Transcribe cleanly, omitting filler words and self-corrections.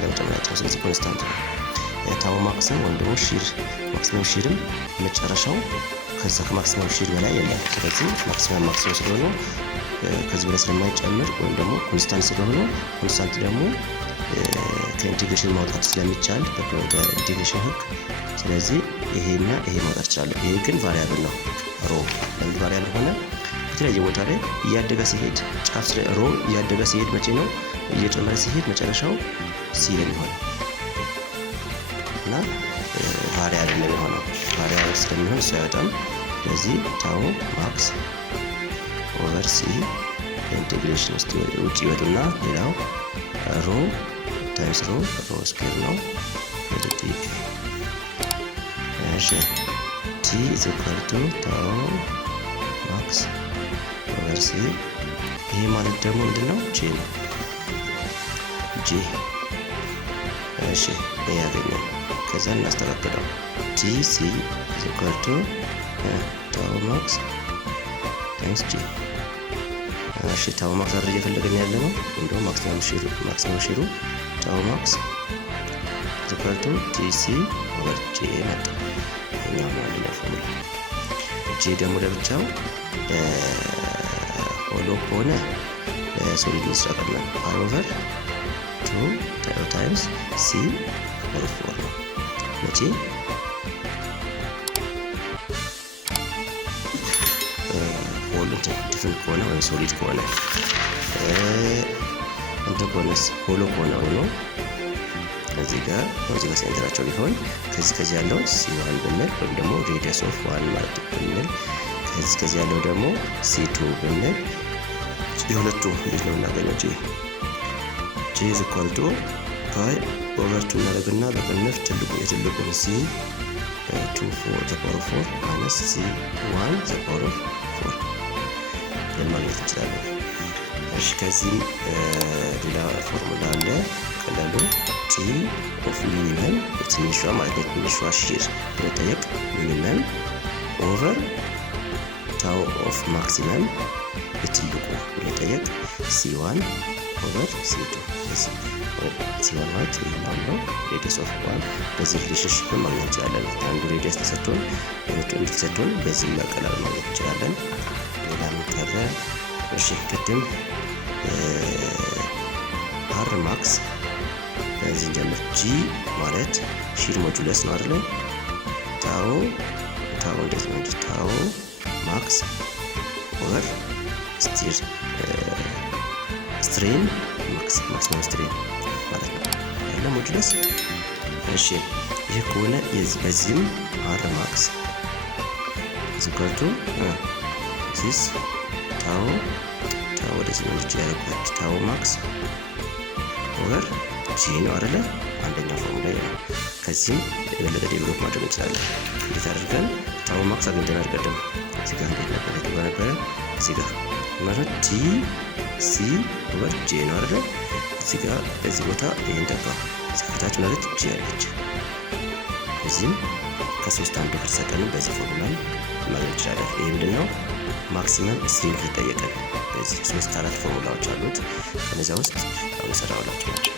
ጋር መጨመር ነው። ስለዚህ ኮንስታንት ነው። ታው ማክሲመም ወይም ደግሞ ሺር ማክሲመም ሺርም መጨረሻው ከዛ ከማክሲመም ሺር በላይ የለም። ስለዚህ ማክሲመም ስለሆነ ከዚህ በላይ ስለማይጨምር ወይም ደግሞ ኮንስታንት ስለሆነ ኮንስታንት ደግሞ ከኢንቲግሬሽን ማውጣት ስለሚቻል በኢንቲግሬሽን ህግ ስለዚህ ይሄና ይሄ ማውጣት ይችላል። ይሄ ግን ቫሪያብል ነው። ሮ ለምን ቫሪያብል ሆነ? በተለያየ ቦታ ላይ እያደገ ሲሄድ ጫፍ ሮ እያደገ ሲሄድ መቼ ነው እየጨመረ ሲሄድ መጨረሻው ሲ የሚሆነው እና ቫሪያብል ነው የሚሆነው። ቫሪያብል ስለሚሆን እሱ አይወጣም። ስለዚህ ታው ማክስ ኦቨር ሲ ኢንቲግሬሽን ውስጥ ውጪ ይወጡና ሌላው ሮ ታይምስ ሮ ስኩዌር ነው ቲ እሺ ቲ ኢዝ ኢኳል ቱ ታው ማክስ ኦቨር ሲ። ይሄ ማለት ደግሞ ምንድነው? ጂ ነው። ጂ እሺ ይሄ ያገኛል። ከዛ እናስተካክለው ጂ ሲ ኢዝ ኢኳል ቱ ታው ማክስ ታይምስ ጂ። እሺ ታው ማክስ አድርገን እየፈለግን ያለ ነው እንደው ማክሲመም ሺሩ ታው ማክስ ኢዝ ኢኳል ቱ ጂ ሲ ኦቨር ጂ መጣ። ይሄኛው ነው አንደኛው ፎርሙላ። ጂ ደግሞ ለብቻው ሆሎ ከሆነ ሶሊድ መስራቀና አር ኦቨር 2 ታይምስ ሲ ኦቨር 4 ነው። መቼ ሆሎ ዲፍረንት ከሆነ ወይ ሶሊድ ከሆነ እንደ ኮነስ ሆሎ ከሆነ ነው እዚህ ጋር ሴንተራቸው ሊሆን ከዚህ ያለው C1 ብንል ወይም ደግሞ ሬዲየስ ኦፍ 1 ማለት ብንል ከዚህ ያለው ደግሞ C2 ብንል የሁለቱ እንዴት ነው እናገኘው? G is equal to pi over 2 እናደርግና በቅንፍ የትልቁን C2 the power of 4 minus C1 the power of 4 ለማግኘት እንችላለን። እሺ ከዚህ ሌላ ፎርሙላ አለ ቀላሉ ቲ ኦፍ ሚኒመም ትንሿ ማለት ነው። ትንሿ ሺር ብንጠየቅ ሚኒመም ኦቨር ታው ኦፍ ማክሲመም በትልቁ ብንጠየቅ C1 ኦቨር C2 C1 ማለት ይሄኛው ነው ሬዲየስ ኦፍ 1 በዚህ ሪሌሽንሺፕ ማግኘት እንችላለን። አንዱ ሬዲየስ ተሰጥቶን ሁለቱም ተሰጥቶን በዚህ መቀላቀል ማግኘት እንችላለን። ሌላ ምንቀረ እሺ ቅድም አር ማክስ በዚህ ጀምር ጂ ማለት ሺር ሞጁለስ ነው አይደል? ታው እንዴት ነው? ታው ማክስ ኦቨር ስትሬን ማክሲመም ስትሬን ማለት ነው አይደል? ሞጁለስ እሺ ይሄ ከሆነ በዚህም አር ማክስ ዝጋቱ ዚስ ታው ወደዚህ ነው ያደረኩት ታው ማክስ ኦቨር ጂ ነው አይደለ? አንደኛው ፎርሙላ ነው። ከዚህም የበለጠ ዴቨሎፕ ማድረግ እንችላለን። እንዴት አድርገን ታው ማክስ አግኝተናል? ቀደም እዚህ ጋር እንዴት ነበረ? እዚህ ጋር ማለት ጂ ሲ ኦቨር ጂ ነው አይደለ? እዚህ ጋር በዚህ ቦታ ይሄን ተካ ስፋታች ማለት ጂ አለች። እዚህም ከሶስት አንዱ ከተሰጠን በዚህ ፎርሙላ ማግኘት እንችላለን። ይሄ ምንድነው? ማክሲመም ስትሪንግ ከተጠየቀን በዚህ 3-4 ፎርሙላዎች አሉት። ከነዚያ ውስጥ አሁን ሰራውላችሁ ናቸው።